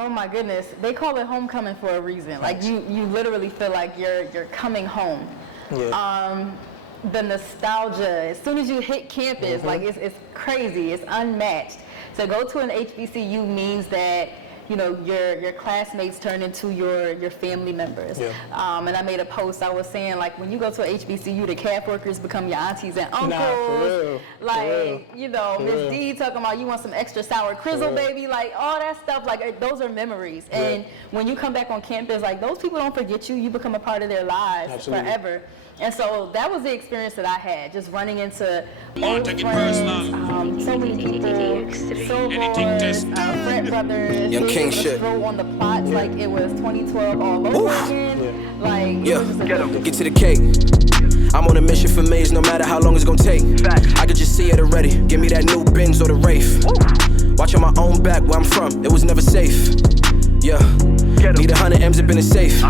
Oh my goodness, they call it homecoming for a reason. Like you literally feel like you're coming home. Yeah. The nostalgia, as soon as you hit campus, like it's crazy, it's unmatched. To go to an HBCU means that your classmates turn into your family members. Yeah. And I made a post, I was saying, like, when you go to a HBCU, the CAF workers become your aunties and uncles. Nah, for real. Like, For Miss real. D talking about you want some extra sour crizzle, baby, like all that stuff, like those are memories. And when you come back on campus, like those people don't forget you, you become a part of their lives forever. And so that was the experience that I had, just running into old friends, so many people, sorors, frat brothers, Young King shit. throw on the plots like it was 2012 all over again. Like, it was just Get to the cake. I'm on a mission for maze, no matter how long it's gonna take. I could just see it already. Give me that new Benz or the Wraith. Watching my own back where I'm from, it was never safe. Yeah. Need 100 M's up in the safe.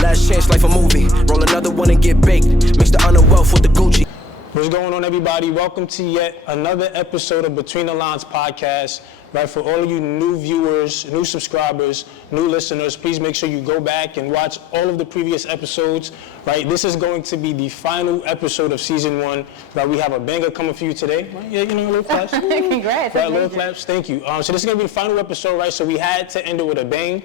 Last chance, life a movie. Roll another one and get baked. Mix the underwealth with the Gucci. What's going on, everybody? Welcome to yet another episode of Between the Lines Podcast. Right, for all of you new viewers, new subscribers, new listeners, please make sure you go back and watch all of the previous episodes. Right, this is going to be the final episode of season 1. Right, we have a banger coming for you today. Right, yeah, a little claps. Congrats. Right, little claps. Thank you. So this is going to be the final episode, right? So we had to end it with a bang.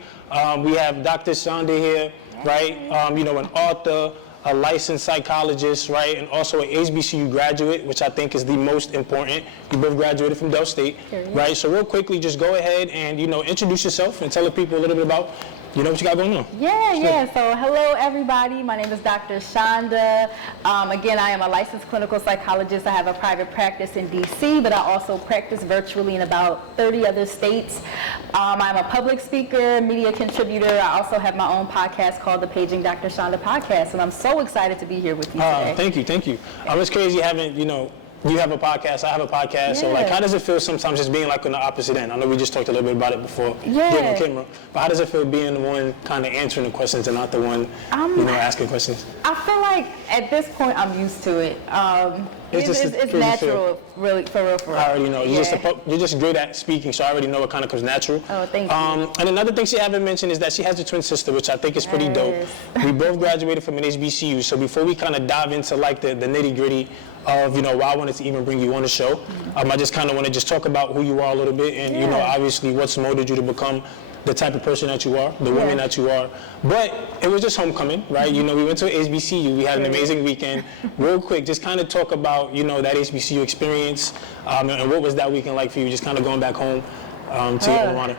We have Dr. Chanda here, right? An author, a licensed psychologist, right, and also an HBCU graduate, which I think is the most important. You both graduated from Del State, right? So real quickly, just go ahead and, introduce yourself and tell the people a little bit about, what you got going on. Yeah. So hello, everybody. My name is Dr. Chanda. Again, I am a licensed clinical psychologist. I have a private practice in DC, but I also practice virtually in about 30 other states. I'm a public speaker, media contributor. I also have my own podcast called the Paging Dr. Chanda Podcast, and I'm so excited to be here with you today. Thank you. It's crazy having, you have a podcast, I have a podcast, so like how does it feel sometimes just being like on the opposite end? I know we just talked a little bit about it before getting on camera, but how does it feel being the one kind of answering the questions and not the one, asking questions? I feel like at this point I'm used to it. It's natural, really, for real. I already know. You're just great at speaking, so I already know it kind of comes natural. Oh, thank you. And another thing she haven't mentioned is that she has a twin sister, which I think is pretty dope. We both graduated from an HBCU, so before we kind of dive into like the nitty gritty of why I wanted to even bring you on the show, I just kind of want to just talk about who you are a little bit, and obviously what's motivated you to become the type of person that you are, the woman that you are. But it was just homecoming, right? We went to HBCU, we had an amazing weekend. Real quick, just kind of talk about, that HBCU experience, and what was that weekend like for you, just kind of going back home to your alma mater.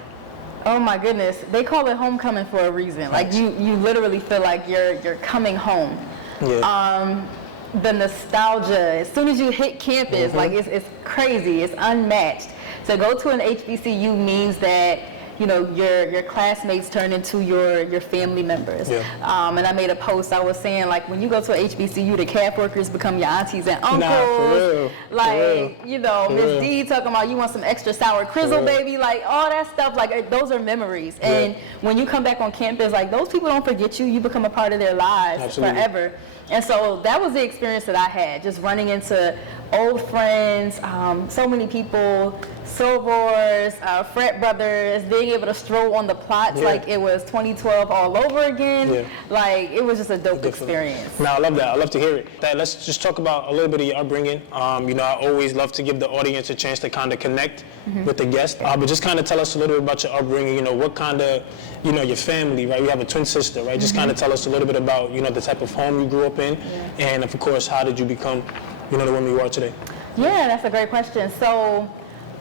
Oh my goodness, they call it homecoming for a reason. Like you literally feel like you're coming home. Yeah. The nostalgia, as soon as you hit campus, like it's crazy, it's unmatched. To go to an HBCU means that your classmates turn into your family members. And I made a post, I was saying, like, when you go to a HBCU, the CAF workers become your aunties and uncles. Nah, for real. Like, Miss D talking about you want some extra sour crizzle, baby, like all that stuff, like those are memories. And when you come back on campus, like those people don't forget you, you become a part of their lives forever. And so that was the experience that I had, just running into old friends, so many people, sorors, frat brothers, being able to stroll on the plots like it was 2012 all over again. Like, it was just a dope experience. No, I love that. I love to hear it. Let's just talk about a little bit of your upbringing. I always love to give the audience a chance to kind of connect with the guest. But just kind of tell us a little bit about your upbringing, what kind of, your family, right? You have a twin sister, right? Just kind of tell us a little bit about, the type of home you grew up in. And, of course, how did you become, the woman you are today? Yeah, that's a great question. So,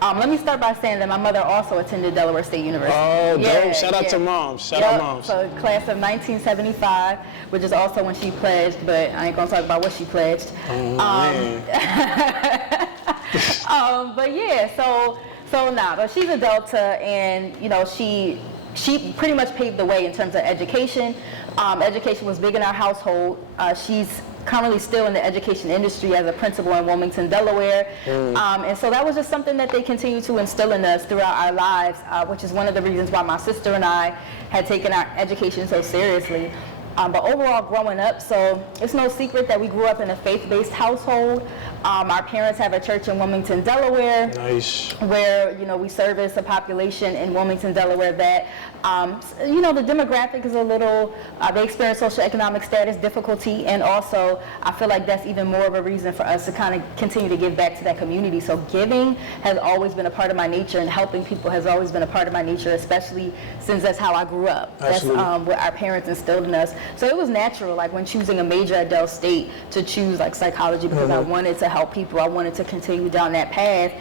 let me start by saying that my mother also attended Delaware State University. Oh, dope. Shout out to moms. Shout out moms. So class of 1975, which is also when she pledged, but I ain't going to talk about what she pledged. Man. But yeah, but she's a Delta, and, she pretty much paved the way in terms of education. Education was big in our household. She's currently still in the education industry as a principal in Wilmington, Delaware. And so that was just something that they continue to instill in us throughout our lives, which is one of the reasons why my sister and I had taken our education so seriously. But overall, growing up, so it's no secret that we grew up in a faith-based household. Our parents have a church in Wilmington, Delaware. Nice. Where, we service a population in Wilmington, Delaware that, the demographic is a little, they experience socioeconomic status difficulty, and also I feel like that's even more of a reason for us to kind of continue to give back to that community. So giving has always been a part of my nature, and helping people has always been a part of my nature, especially since that's how I grew up. Absolutely. That's what our parents instilled in us. So it was natural, like when choosing a major at Del State, to choose like psychology, because I wanted to help people. I wanted to continue down that path.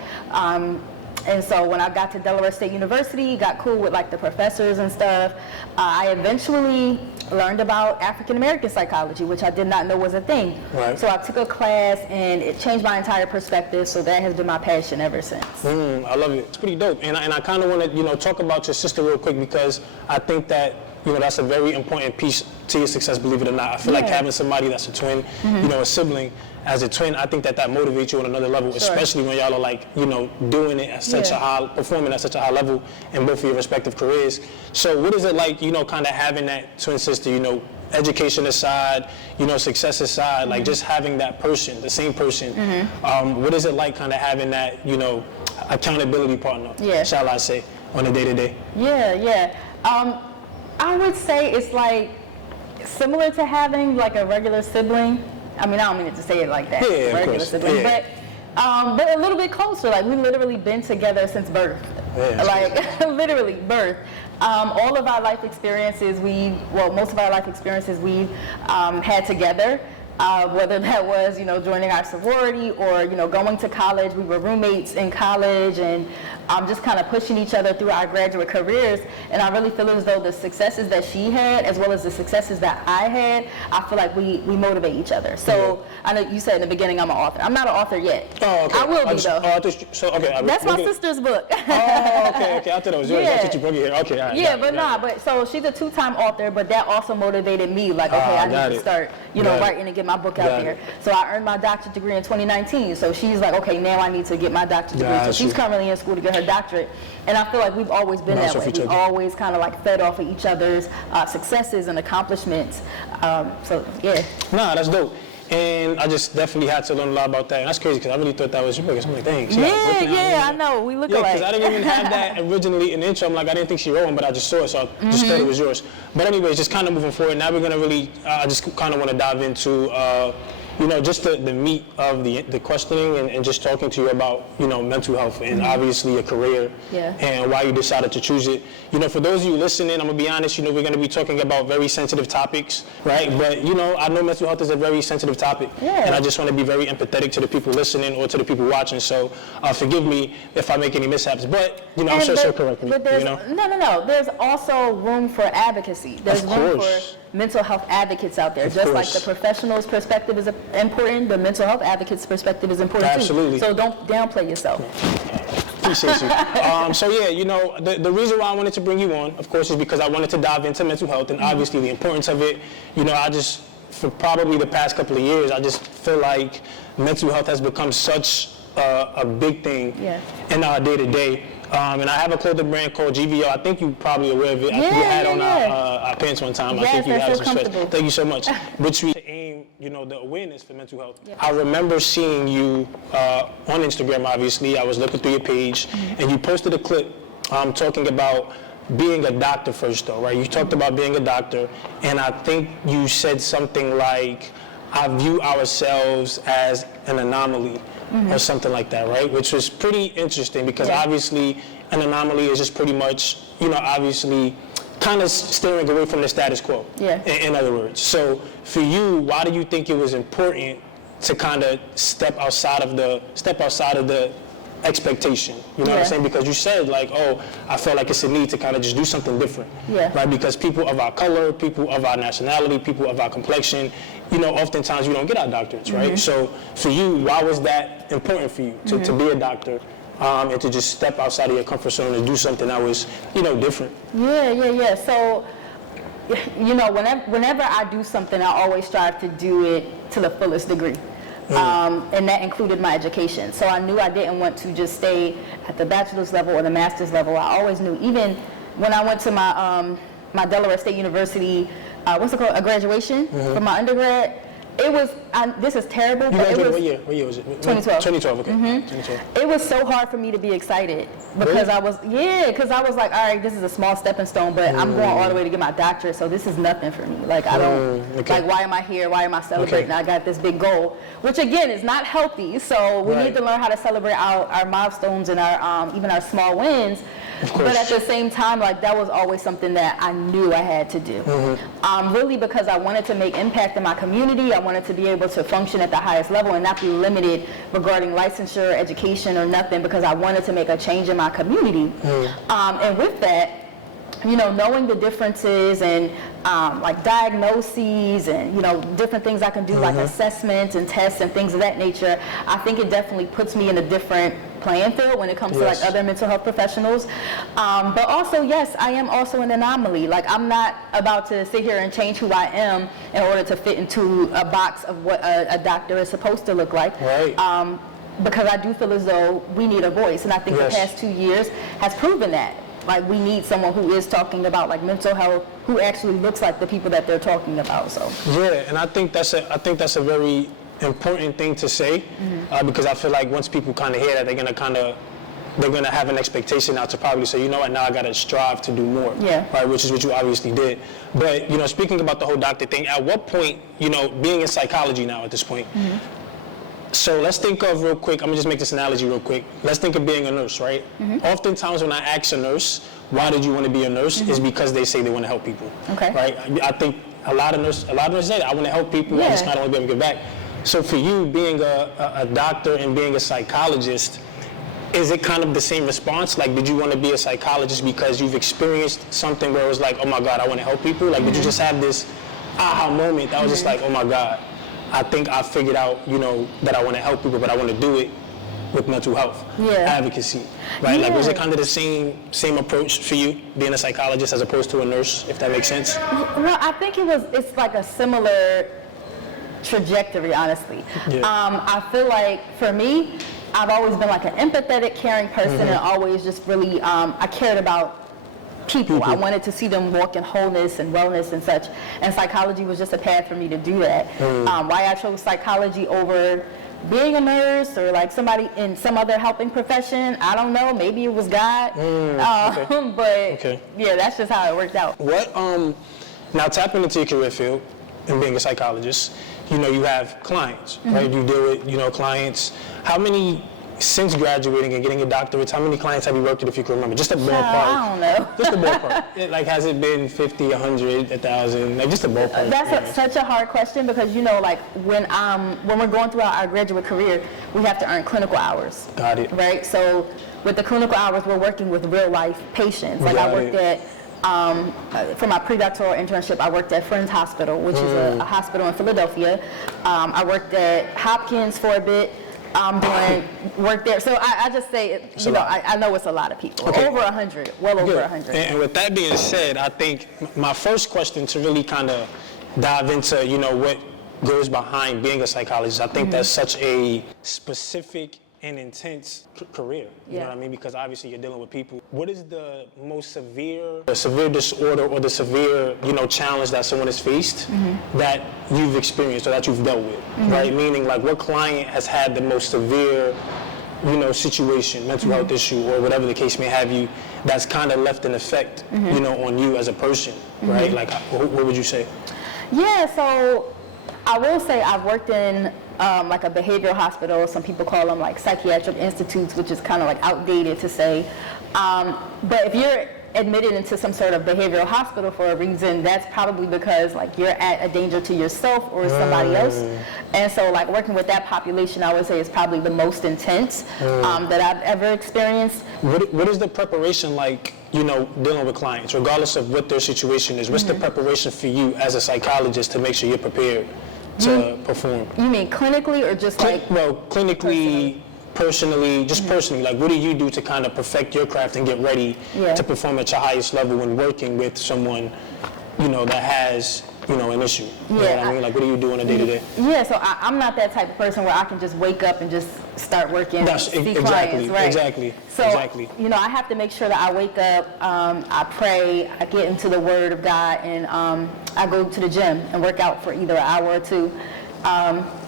And so when I got to Delaware State University, got cool with like the professors and stuff, I eventually learned about African American psychology, which I did not know was a thing. Right. So I took a class and it changed my entire perspective. So that has been my passion ever since. I love it. It's pretty dope. And I kind of want to, talk about your sister real quick, because I think that, that's a very important piece to your success, believe it or not. I feel like having somebody that's a twin, a sibling as a twin, I think that motivates you on another level, especially when y'all are like, doing it at such a high, performing at such a high level in both of your respective careers. So what is it like, kind of having that twin sister, education aside, success aside, like just having that person, the same person. What is it like kind of having that, accountability partner, shall I say, on a day-to-day? I would say it's like similar to having like a regular sibling. I mean, I don't mean it to say it like that, regular sibling, but a little bit closer. Like we literally been together since birth, literally birth. All of our life experiences, most of our life experiences we had together. Whether that was, joining our sorority or, going to college. We were roommates in college, and just kind of pushing each other through our graduate careers. And I really feel as though the successes that she had, as well as the successes that I had, I feel like we motivate each other. So I know you said in the beginning I'm an author. I'm not an author yet. Oh, okay. I will be though. That's my sister's book. Okay. I thought it was yours. That's what you brought here. Okay, all right. But so she's a 2-time author, but that also motivated me. Like, okay, I need to start, writing and get my book out there. So I earned my doctorate degree in 2019. So she's like, okay, now I need to get my doctorate degree. So she's currently in school to get her doctorate. And I feel like we've always been that way. We've always kind of like fed off of each other's successes and accomplishments. Nah, that's dope. And I just definitely had to learn a lot about that. And that's crazy, because I really thought that was your book. I'm like, dang. I know. We look alike. Because I didn't even have that originally in the intro. I'm like, I didn't think she wrote one, but I just saw it, so I just thought it was yours. But anyways, just kind of moving forward. Now we're going to really, I just kind of want to dive into, just the meat of the questioning and just talking to you about, mental health and obviously your career and why you decided to choose it. For those of you listening, I'm going to be honest, we're going to be talking about very sensitive topics, right? But, I know mental health is a very sensitive topic. And I just want to be very empathetic to the people listening or to the people watching. So forgive me if I make any mishaps. But, I'm sure she'll correct me. But no. There's also room for advocacy. There's room for mental health advocates out there. Just like the professional's perspective is important, the mental health advocate's perspective is important too. So don't downplay yourself. Appreciate you. The reason why I wanted to bring you on, of course, is because I wanted to dive into mental health and obviously the importance of it. For probably the past couple of years, I just feel like mental health has become such a big thing in our day-to-day. And I have a clothing brand called GVO. I think you're probably aware of it. I think we had on our pants one time. I think you had some stretch. Thank you so much. Which we aim, the awareness for mental health. I remember seeing you on Instagram, obviously. I was looking through your page, and you posted a clip talking about being a doctor first, though, right? You talked about being a doctor, and I think you said something like, I view ourselves as an anomaly. Or something like that, right? Which was pretty interesting because obviously an anomaly is just pretty much, obviously kind of steering away from the status quo. In other words. So for you, why do you think it was important to kind of step outside of the expectation? You know what I'm saying? Because you said like, I felt like it's a need to kind of just do something different. Right? Because people of our color, people of our nationality, people of our complexion, oftentimes we don't get our doctorates, right? So for you, why was that important for you to be a doctor and to just step outside of your comfort zone and do something that was, different? So, whenever I do something, I always strive to do it to the fullest degree. And that included my education. So I knew I didn't want to just stay at the bachelor's level or the master's level. I always knew, even when I went to my Delaware State University a graduation for my undergrad. It was, this is terrible. You graduated what year was it? 2012. 2012, okay. 2012. It was so hard for me to be excited because I was like, all right, this is a small stepping stone, but I'm going all the way to get my doctorate, so this is nothing for me. Like, I don't, like, why am I here? Why am I celebrating? I got this big goal, which again is not healthy, so we need to learn how to celebrate our milestones and our even our small wins. But at the same time, like, that was always something that I knew I had to do. Really because I wanted to make impact in my community. I wanted to be able to function at the highest level and not be limited regarding licensure, education, or nothing, because I wanted to make a change in my community. And with that, you know, knowing the differences and like diagnoses and, you know, different things I can do, like assessments and tests and things of that nature, I think it definitely puts me in a different playing field when it comes to like other mental health professionals. But also, yes, I am also an anomaly. Like, I'm not about to sit here and change who I am in order to fit into a box of what a doctor is supposed to look like. Because I do feel as though we need a voice, and I think the past 2 years has proven that. Like, we need someone who is talking about like mental health, who actually looks like the people that they're talking about. So and I think that's a very important thing to say, because I feel like once people kind of hear that, they're gonna have an expectation now to probably say, you know what, now I gotta strive to do more, right? Which is what you obviously did. But, you know, speaking about the whole doctor thing, at what point, you know, being in psychology now at this point, so let's think of real quick, I'm gonna just make this analogy real quick. Let's think of being a nurse, right? Oftentimes when I ask a nurse, why did you want to be a nurse, is because they say they want to help people, right? I think a lot of nurses say that, I want to help people, I just kind of want to be able to give back. So for you, being a doctor and being a psychologist, is it kind of the same response? Like, did you want to be a psychologist because you've experienced something where it was like, oh my God, I want to help people? Like, did you just have this aha moment that was just like, oh my God, I think I figured out, you know, that I want to help people, but I want to do it with mental health advocacy, right? Like, was it kind of the same approach for you, being a psychologist as opposed to a nurse, if that makes sense? Well, I think it's like a similar trajectory, honestly. I feel like for me, I've always been like an empathetic, caring person, and always just really, I cared about people. I wanted to see them walk in wholeness and wellness and such, and psychology was just a path for me to do that. Why I chose psychology over being a nurse or like somebody in some other helping profession, I don't know, maybe it was God, but yeah, that's just how it worked out. What, now tapping into your career field and being a psychologist, you know, you have clients, right? You deal with, you know, clients. How many, since graduating and getting your doctorate, how many clients have you worked with, if you can remember? Just a ballpark. I don't know. Just a ballpark. Like, has it been 50, 100, 1,000? Like, just a ballpark. That's such a hard question, because, you know, like, when we're going through our graduate career, we have to earn clinical hours. Got it. Right? So with the clinical hours, we're working with real life patients. Like, I worked at, for my pre-doctoral internship, I worked at Friends Hospital, which is a hospital in Philadelphia. I worked at Hopkins for a bit. Doing work there. So I just say, you know, I know it's a lot of people. Over 100, well over 100. And with that being said, I think my first question to really kind of dive into, you know, what goes behind being a psychologist, I think that's such a specific and intense career, you know what I mean? Because obviously you're dealing with people. What is the most severe disorder or the severe, you know, challenge that someone has faced that you've experienced or that you've dealt with, right? Meaning, like, what client has had the most severe, you know, situation, mental health issue, or whatever the case may have you, that's kind of left an effect, you know, on you as a person, right? Like, what would you say? Yeah, so I will say I've worked in like a behavioral hospital. Some people call them like psychiatric institutes, which is kind of like outdated to say. But if you're admitted into some sort of behavioral hospital for a reason, that's probably because like you're at a danger to yourself or somebody else. And so like working with that population, I would say is probably the most intense that I've ever experienced. What is the preparation like, you know, dealing with clients, regardless of what their situation is? What's the preparation for you as a psychologist to make sure you're prepared to perform? You mean clinically or just like? Well, clinically, personally, just personally, like what do you do to kind of perfect your craft and get ready to perform at your highest level when working with someone, you know, that has, an issue. You know Yeah, what I mean? Like, what do you do on a day-to-day? Yeah, so I'm not that type of person where I can just wake up and just start working and see clients, right? Exactly. So, I have to make sure that I wake up, I pray, I get into the Word of God, and I go to the gym and work out for either an hour or two.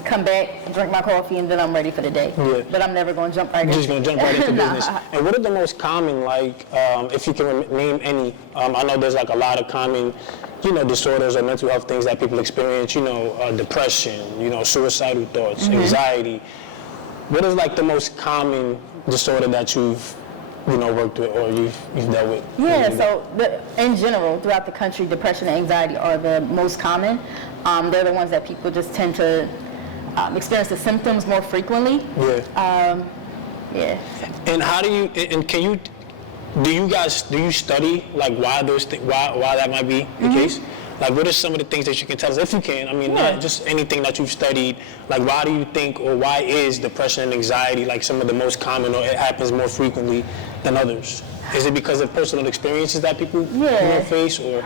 Come back, drink my coffee, and then I'm ready for the day. Yeah. But I'm never going to jump right into Just going to jump right into business. And what are the most common, like, if you can name any, I know there's like a lot of common, disorders or mental health things that people experience, depression, suicidal thoughts, anxiety. What is like the most common disorder that you've, worked with or you've dealt with? Yeah, so in general, throughout the country, depression and anxiety are the most common. They're the ones that people just tend to experience the symptoms more frequently. Yeah. Yeah. And how do you, and can you, do you study like why those why that might be the case? Like, what are some of the things that you can tell us, if you can? I mean, not just anything that you've studied. Like, why do you think, or why is depression and anxiety like some of the most common, or it happens more frequently than others? Is it because of personal experiences that people face, or?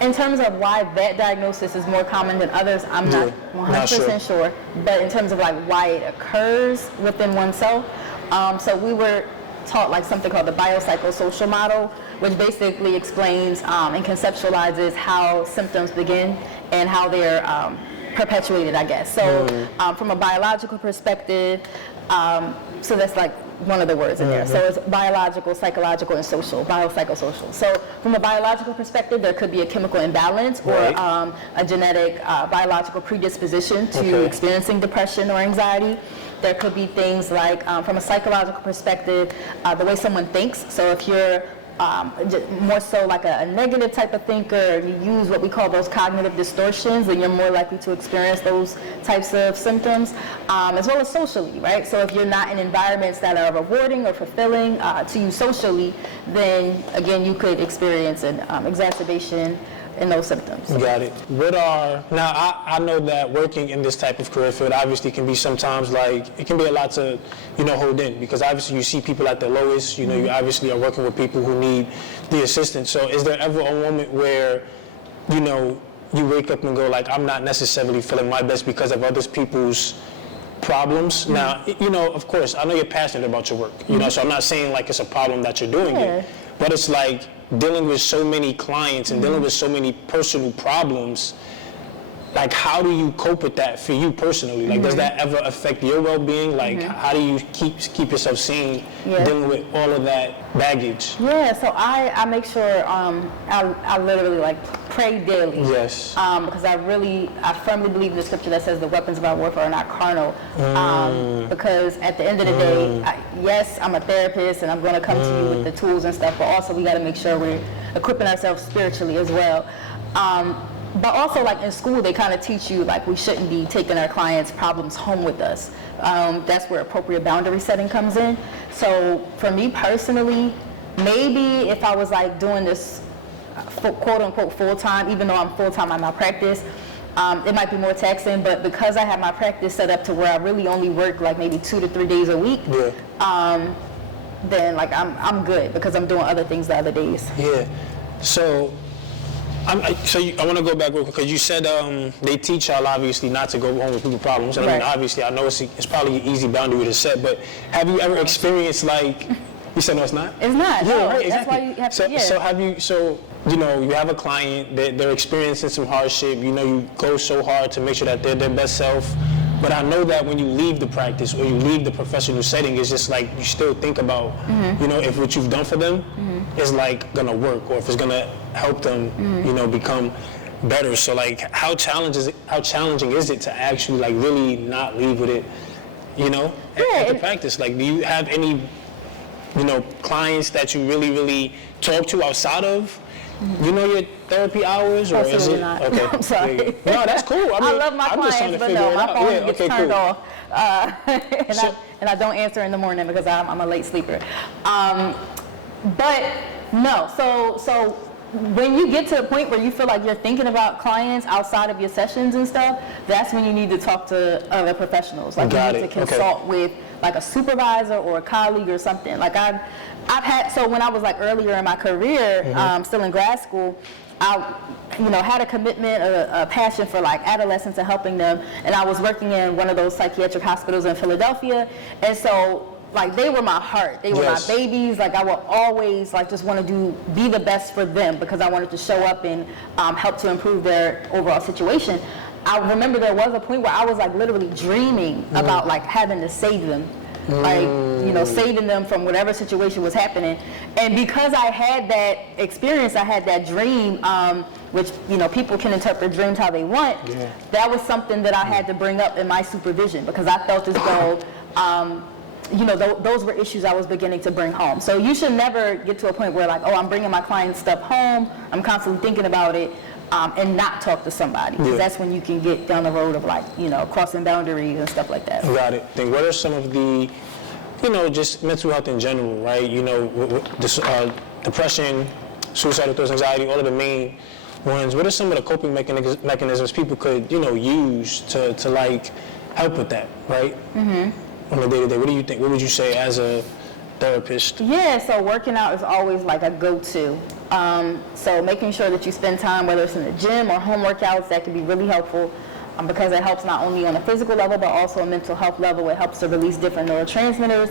In terms of why that diagnosis is more common than others, I'm not 100% sure. But in terms of like why it occurs within oneself, so we were taught like something called the biopsychosocial model, which basically explains and conceptualizes how symptoms begin and how they're perpetuated, I guess. So from a biological perspective, so that's like one of the words in there. So it's biological, psychological, and social, biopsychosocial. So from a biological perspective, there could be a chemical imbalance or a genetic biological predisposition to experiencing depression or anxiety. There could be things like, from a psychological perspective, the way someone thinks. So if you're more so like a negative type of thinker, you use what we call those cognitive distortions, then you're more likely to experience those types of symptoms, as well as socially, right? So if you're not in environments that are rewarding or fulfilling to you socially, then again, you could experience an exacerbation in those symptoms. Got it. Now I know that working in this type of career field obviously can be sometimes like, it can be a lot to, hold in, because obviously you see people at their lowest, you obviously are working with people who need the assistance. So is there ever a moment where, you wake up and go like, I'm not necessarily feeling my best because of other people's problems? Now, of course, I know you're passionate about your work, so I'm not saying like it's a problem that you're doing it, but it's like, dealing with so many clients and dealing with so many personal problems, like how do you cope with that for you personally? Like, does that ever affect your well-being? Like, how do you keep yourself sane dealing with all of that baggage? Yeah, so I make sure I literally like pray daily. Yes. Because I firmly believe in the scripture that says the weapons of our warfare are not carnal. Because at the end of the day, yes, I'm a therapist and I'm going to come to you with the tools and stuff, but also we got to make sure we're equipping ourselves spiritually as well. But also, like in school, they kind of teach you like we shouldn't be taking our clients' problems home with us. That's where appropriate boundary setting comes in. So for me personally, maybe if I was like doing this quote unquote full time, even though I'm full time at my practice, it might be more taxing. But because I have my practice set up to where I really only work like maybe 2 to 3 days a week, then like I'm good because I'm doing other things the other days. Yeah. So. I want to go back real quick because you said they teach y'all obviously not to go home with people's problems. And I mean, obviously, I know it's probably an easy boundary to set, but have you ever experienced like, you said no, it's not? It's not. Yeah, no, right, exactly. That's why you have to. So you have a client that they're experiencing some hardship. You go so hard to make sure that they're their best self. But I know that when you leave the practice or you leave the professional setting, it's just like you still think about, if what you've done for them is like gonna work or if it's gonna help them, become better. So like, how challenging is it to actually like really not leave with it, at the practice? Like, do you have any, clients that you really, really talk to outside of, your therapy hours, or is it? Not. Okay. No, I'm sorry. No, that's cool. I love my clients, but no, my phone gets turned off, and I don't answer in the morning because I'm a late sleeper. But no, so when you get to the point where you feel like you're thinking about clients outside of your sessions and stuff, that's when you need to talk to other professionals. Like you need to consult with like a supervisor or a colleague or something. Like I've had, so when I was like earlier in my career, still in grad school, I, had a commitment, a passion for like adolescents and helping them. And I was working in one of those psychiatric hospitals in Philadelphia. And so like they were my heart. They were my babies. Like I would always like just want to be the best for them because I wanted to show up and help to improve their overall situation. I remember there was a point where I was like literally dreaming about like having to save them. Like, saving them from whatever situation was happening. And because I had that experience, I had that dream, which, people can interpret dreams how they want. Yeah. That was something that I had to bring up in my supervision because I felt as though, those were issues I was beginning to bring home. So you should never get to a point where like, oh, I'm bringing my client's stuff home, I'm constantly thinking about it, and not talk to somebody. Because that's when you can get down the road of like, crossing boundaries and stuff like that. Got it. Then what are some of the, just mental health in general, right? Depression, suicidal thoughts, anxiety, all of the main ones. What are some of the coping mechanisms people could, use to like help with that, right? On a day-to-day. What do you think? What would you say as a therapist? Yeah, so working out is always like a go-to. So making sure that you spend time, whether it's in the gym or home workouts, that can be really helpful because it helps not only on a physical level, but also a mental health level. It helps to release different neurotransmitters.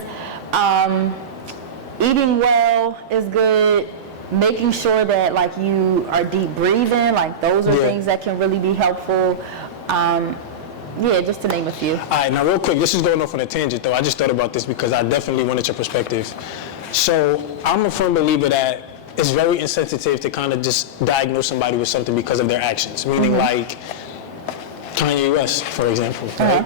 Eating well is good. Making sure that like you are deep breathing, like those are things that can really be helpful. Just to name a few. All right, now real quick, this is going off on a tangent though. I just thought about this because I definitely wanted your perspective. So I'm a firm believer that it's very insensitive to kind of just diagnose somebody with something because of their actions. Meaning like Kanye West, for example, right?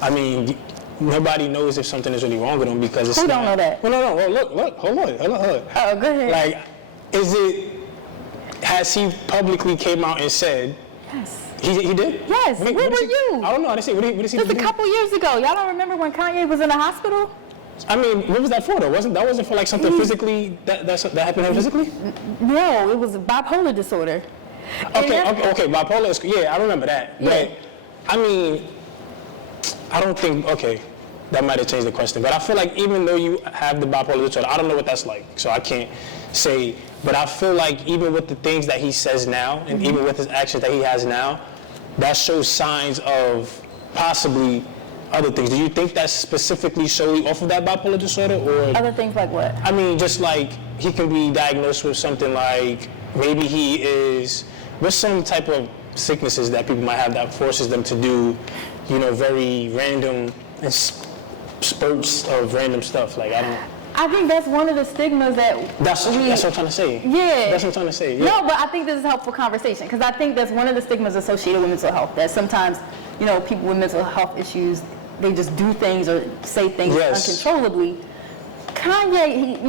I mean, nobody knows if something is really wrong with him because it's Who don't know that? Well, no, well, look, hold on. Oh, go ahead. Like, has he publicly came out and said, yes. He did? Yes. Where were you? I don't know. I didn't see. What is he Just a couple years ago. Y'all don't remember when Kanye was in the hospital? I mean, what was that for though? That wasn't for like something physically that happened to him physically? No, it was bipolar disorder. Okay. Bipolar is, I remember that. Yeah. But I mean, I don't think, that might have changed the question. But I feel like even though you have the bipolar disorder, I don't know what that's like, so I can't say. But I feel like even with the things that he says now, and even with his actions that he has now, that shows signs of possibly other things. Do you think that's specifically solely off of that bipolar disorder, or other things like what? I mean, just like he can be diagnosed with something like maybe he is with some type of sicknesses that people might have that forces them to do, very random and spurts of random stuff. Like I think that's one of the stigmas that's what I'm trying to say. Yeah. That's what I'm trying to say. Yeah. No, but I think this is a helpful conversation because I think that's one of the stigmas associated with mental health. That sometimes, people with mental health issues, they just do things or say things uncontrollably. Kanye,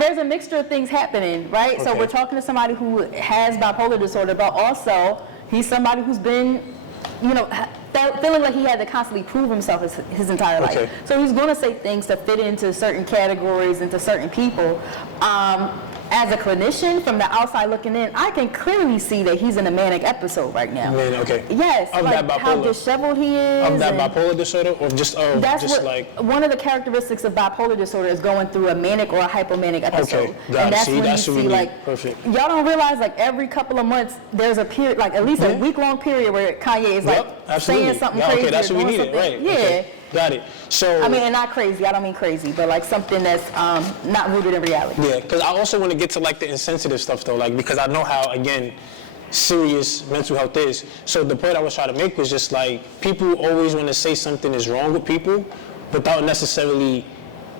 there's a mixture of things happening, right? Okay. So we're talking to somebody who has bipolar disorder, but also he's somebody who's been, feeling like he had to constantly prove himself his entire life. So he's going to say things to fit into certain categories, into certain people. As a clinician, from the outside looking in, I can clearly see that he's in a manic episode right now. Yes, of like that how disheveled he is. Of that bipolar disorder, or just one of the characteristics of bipolar disorder is going through a manic or a hypomanic episode. Okay, and that's when you see like perfect. Y'all don't realize like every couple of months there's a period, like at least a week-long period where Kanye is like saying something crazy. Okay, that's what we needed, right? Yeah. Okay. Got it. So I mean, and not crazy. I don't mean crazy, but like something that's not rooted in reality. Yeah, because I also want to get to like the insensitive stuff though, like because I know how serious mental health is. So the point I was trying to make was just like people always want to say something is wrong with people without necessarily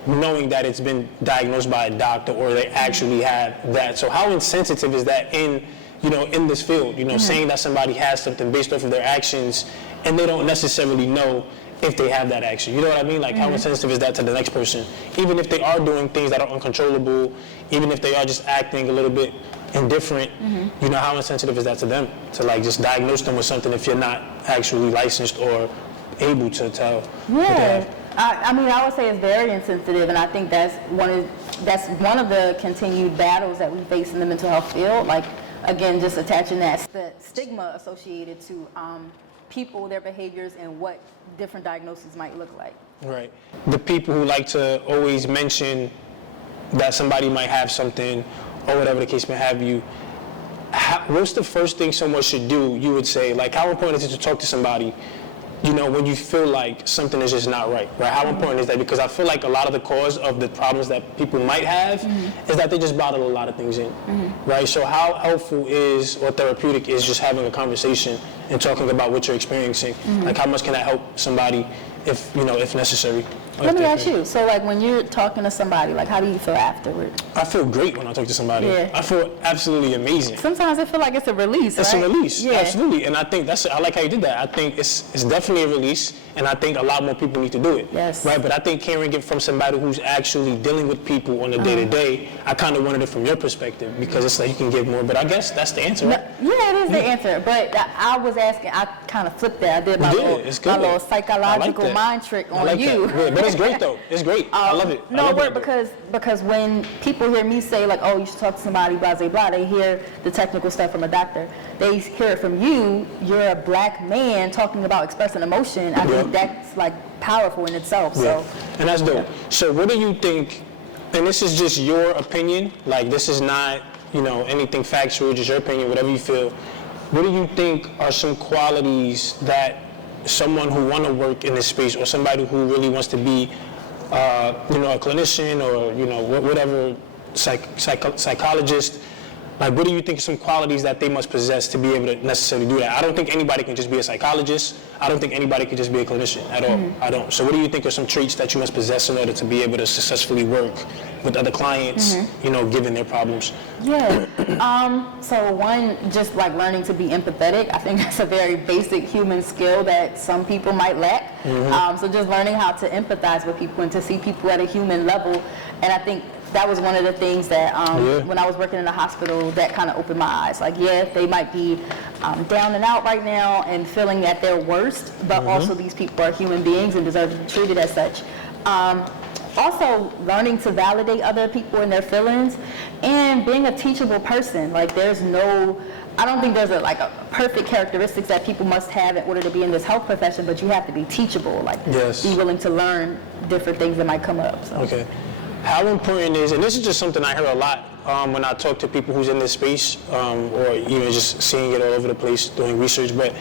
knowing that it's been diagnosed by a doctor or they actually have that. So how insensitive is that in this field? Saying that somebody has something based off of their actions and they don't necessarily know if they have that action. You know what I mean? Like how insensitive is that to the next person? Even if they are doing things that are uncontrollable, even if they are just acting a little bit indifferent, how insensitive is that to them? To like just diagnose them with something if you're not actually licensed or able to tell. Yeah. I would say it's very insensitive, and I think that's one of the continued battles that we face in the mental health field. Like, again, just attaching that stigma associated to people, their behaviors, and what different diagnoses might look like. Right. The people who like to always mention that somebody might have something or whatever the case may have you, what's the first thing someone should do, you would say? Like, how important is it to talk to somebody, you know, when you feel like something is just not right? How important is that? Because I feel like a lot of the cause of the problems that people might have is that they just bottle a lot of things in, right? So how helpful is or therapeutic is just having a conversation and talking about what you're experiencing? Like, how much can that help somebody if, you know, if necessary? Let me ask you, so like when you're talking to somebody, like how do you feel afterward? I feel great when I talk to somebody. Yeah. I feel absolutely amazing. Sometimes I feel like it's a release, It's right? a release, Yeah. absolutely. And I think I like how you did that. I think it's definitely a release, and I think a lot more people need to do it. Yes. Right, but I think hearing it from somebody who's actually dealing with people on a day-to-day, I kind of wanted it from your perspective, because it's like you can give more, but I guess that's the answer, right? Yeah, it is the answer, but I was asking, I kind of flipped that. I did my little psychological mind trick on you. Yeah, but it's great though. It's great. I love it. No, because when people hear me say like, oh, you should talk to somebody, blah, blah, blah, they hear the technical stuff from a doctor. They hear it from you. You're a black man talking about expressing emotion. I think that's like powerful in itself. So, and that's dope. So what do you think, and this is just your opinion, like this is not, you know, anything factual, just your opinion, whatever you feel. What do you think are some qualities that someone who want to work in this space, or somebody who really wants to be, you know, a clinician, or, you know, whatever, psychologist, like what do you think are some qualities that they must possess to be able to necessarily do that? I don't think anybody can just be a psychologist. I don't think anybody can just be a clinician at all. I don't. So what do you think are some traits that you must possess in order to be able to successfully work with other clients, you know, given their problems? Yeah. So one, just like learning to be empathetic. I think that's a very basic human skill that some people might lack. So just learning how to empathize with people and to see people at a human level. And I think that was one of the things that when I was working in the hospital, that kind of opened my eyes. Like, yeah, they might be down and out right now and feeling at their worst, but also these people are human beings and deserve to be treated as such. Also, learning to validate other people and their feelings, and being a teachable person. Like, I don't think there's a perfect characteristics that people must have in order to be in this health profession, but you have to be teachable. Like, be willing to learn different things that might come up. So. Okay. How important is, and this is just something I hear a lot when I talk to people who's in this space, or even just seeing it all over the place doing research, but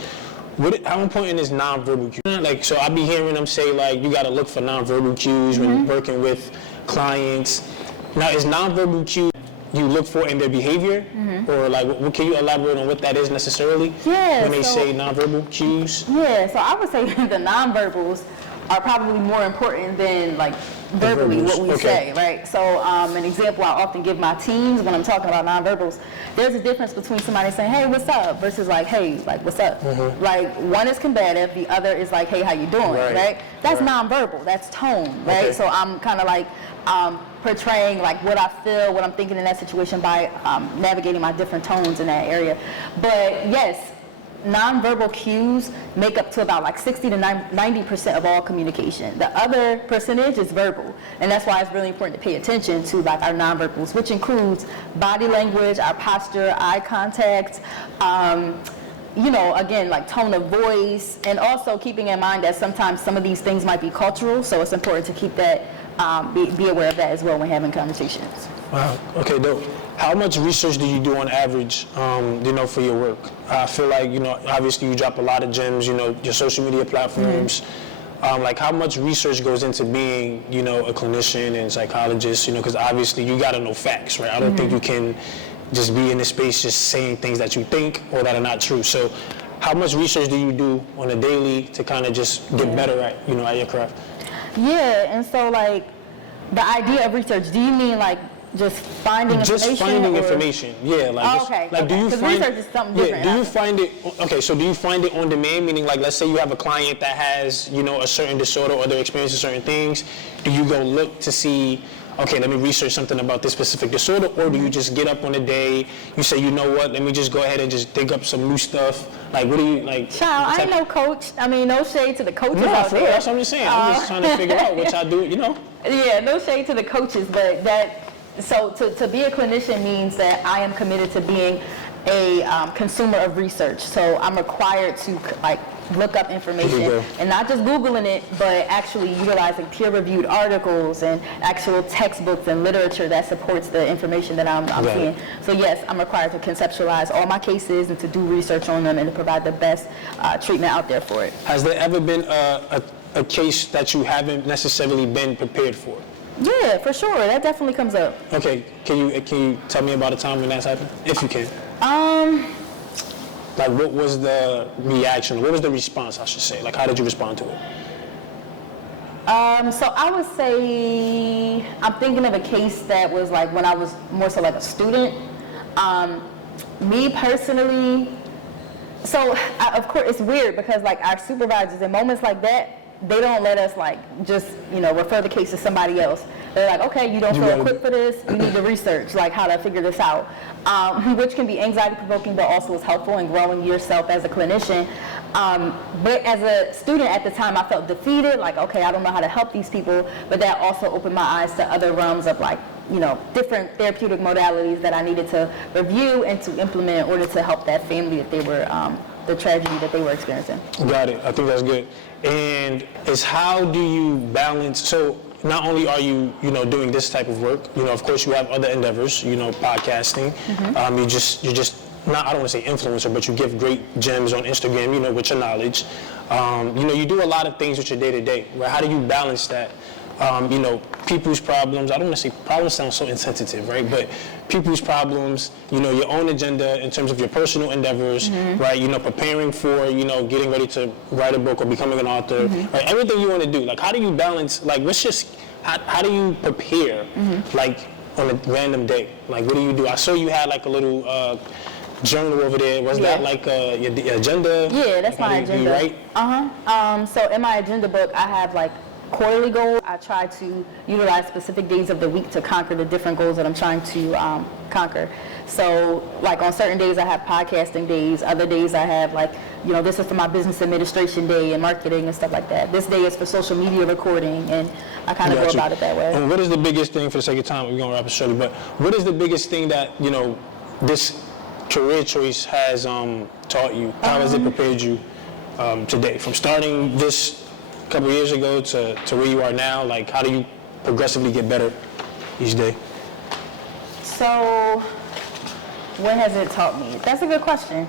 how important is nonverbal cues? Like, so I be hearing them say like, you gotta look for nonverbal cues when working with clients. Now, is nonverbal cues you look for in their behavior, or like, what can you elaborate on what that is necessarily? When they say nonverbal cues? Yeah, so I would say the nonverbals are probably more important than like verbally what we say, right? So an example I often give my teams when I'm talking about nonverbals, there's a difference between somebody saying, hey, what's up, versus like, hey, like, what's up? Like, one is combative, the other is like, hey, how you doing, right? That's nonverbal, that's tone, right? So I'm kind of like portraying like what I feel, what I'm thinking in that situation by navigating my different tones in that area. But yes, nonverbal cues make up to about like 60 to 90% of all communication. The other percentage is verbal, and that's why it's really important to pay attention to like our nonverbals, which includes body language, our posture, eye contact, you know, again, like tone of voice, and also keeping in mind that sometimes some of these things might be cultural, so it's important to keep that, be aware of that as well when having conversations. Wow, okay, dope. How much research do you do on average, you know, for your work? I feel like, you know, obviously you drop a lot of gems, you know, your social media platforms. Like, how much research goes into being, you know, a clinician and psychologist, you know, because obviously you got to know facts, right? I don't think you can just be in this space just saying things that you think or that are not true. So how much research do you do on a daily to kind of just get better at, you know, at your craft? Yeah, and so like the idea of research, do you mean like just finding information? Just finding information, yeah. Like, like do you find research is something different? Do you find it? Okay, so do you find it on demand? Meaning, like, let's say you have a client that has, you know, a certain disorder or they're experiencing certain things. Do you go look to see? Okay, let me research something about this specific disorder, or do you just get up on a day? You say, you know what? Let me just go ahead and just dig up some new stuff. Like, what do you like? Child, I ain't no coach. I mean, no shade to the coaches out there. That's what I'm just saying. I'm just trying to figure out what y'all do. You know? Yeah, no shade to the coaches, but that. So to be a clinician means that I am committed to being a consumer of research. So I'm required to like look up information and not just Googling it, but actually utilizing peer-reviewed articles and actual textbooks and literature that supports the information that I'm seeing. So yes, I'm required to conceptualize all my cases and to do research on them and to provide the best treatment out there for it. Has there ever been a case that you haven't necessarily been prepared for? Yeah, for sure. That definitely comes up. Okay, can you tell me about a time when that's happened, if you can? Like, what was the reaction? What was the response, I should say? Like, how did you respond to it? So I would say, I'm thinking of a case that was like when I was more so like a student. Me personally, of course, it's weird because like our supervisors in moments like that, they don't let us like just, refer the case to somebody else. They're like, okay, you don't feel equipped for this, you need to research like how to figure this out, which can be anxiety provoking but also is helpful in growing yourself as a clinician. But as a student at the time, I felt defeated, like, okay, I don't know how to help these people, but that also opened my eyes to other realms of like, different therapeutic modalities that I needed to review and to implement in order to help that family if they were, the tragedy that they were experiencing. Got it. I think that's good. And it's how do you balance, so not only are you, doing this type of work, of course you have other endeavors, podcasting. You're just not, I don't want to say influencer, but you give great gems on Instagram, with your knowledge. You do a lot of things with your day-to-day, right? How do you balance that? People's problems, I don't want to say problems sound so insensitive, right? But people's problems, your own agenda in terms of your personal endeavors, right? Preparing for, getting ready to write a book or becoming an author, right? Everything you want to do. Like, how do you balance, like, how do you prepare, like, on a random day? Like, what do you do? I saw you had, like, a little journal over there. Was that, like, your agenda? Yeah, that's my agenda. Do you write? So in my agenda book, I have, like, quarterly goals. I try to utilize specific days of the week to conquer the different goals that I'm trying to conquer. So like on certain days I have podcasting days, other days I have like, this is for my business administration day and marketing and stuff like that. This day is for social media recording, and I kind of go about it that way. And what is the biggest thing, for the sake of time, we're going to wrap it shortly, but what is the biggest thing that, this career choice has taught you? How has it prepared you today? From starting this a couple years ago to where you are now, like how do you progressively get better each day? So, what has it taught me? That's a good question.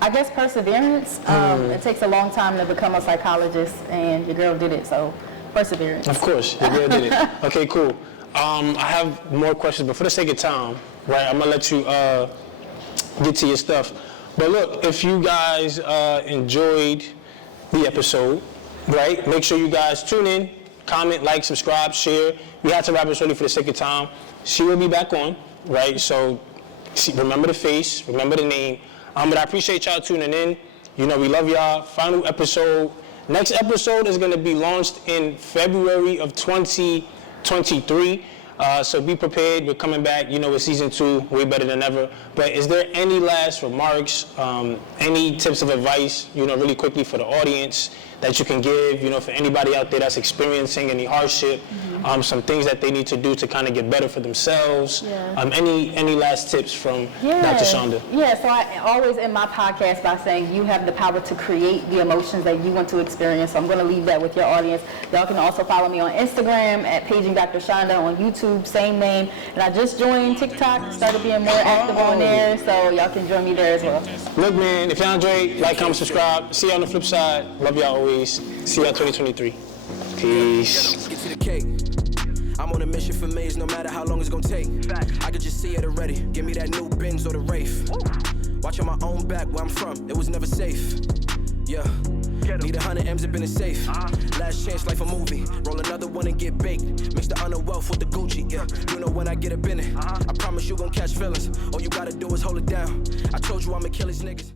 I guess perseverance. It takes a long time to become a psychologist, and your girl did it, so perseverance. Of course, your girl did it. Okay, cool. I have more questions, but for the sake of time, right, I'm gonna let you get to your stuff. But look, if you guys enjoyed the episode, right, make sure you guys tune in, comment, like, subscribe, share. We had to wrap it shortly for the sake of time. She will be back on, right? So remember the face, remember the name. But I appreciate y'all tuning in. We love y'all. Final episode. Next episode is going to be launched in February of 2023. So be prepared. We're coming back, with season 2, way better than ever. But is there any last remarks, any tips of advice, really quickly for the audience that you can give, for anybody out there that's experiencing any hardship, some things that they need to do to kind of get better for themselves? Any last tips from Dr. Chanda? Yeah, so I always end my podcast by saying you have the power to create the emotions that you want to experience. So I'm going to leave that with your audience. Y'all can also follow me on Instagram at Paging Dr. Chanda, on YouTube, same name. And I just joined TikTok, started being more active on there, so y'all can join me there as well. Look, man, if y'all enjoyed, like, comment, subscribe. See you on the flip side. Love y'all always. See y'all 2023. Peace. Get to the cake. I'm on a mission for maze, no matter how long it's gonna take. I could just see it already. Give me that new Benz or the Wraith. Watching my own back where I'm from, it was never safe. Yeah. Need 100 M's up in the safe. Last chance, life a movie. Roll another one and get baked. Mix the honor wealth with the Gucci. Yeah. When I get up in it, I promise you gon' catch feelings. All you gotta do is hold it down. I told you I'ma kill these niggas.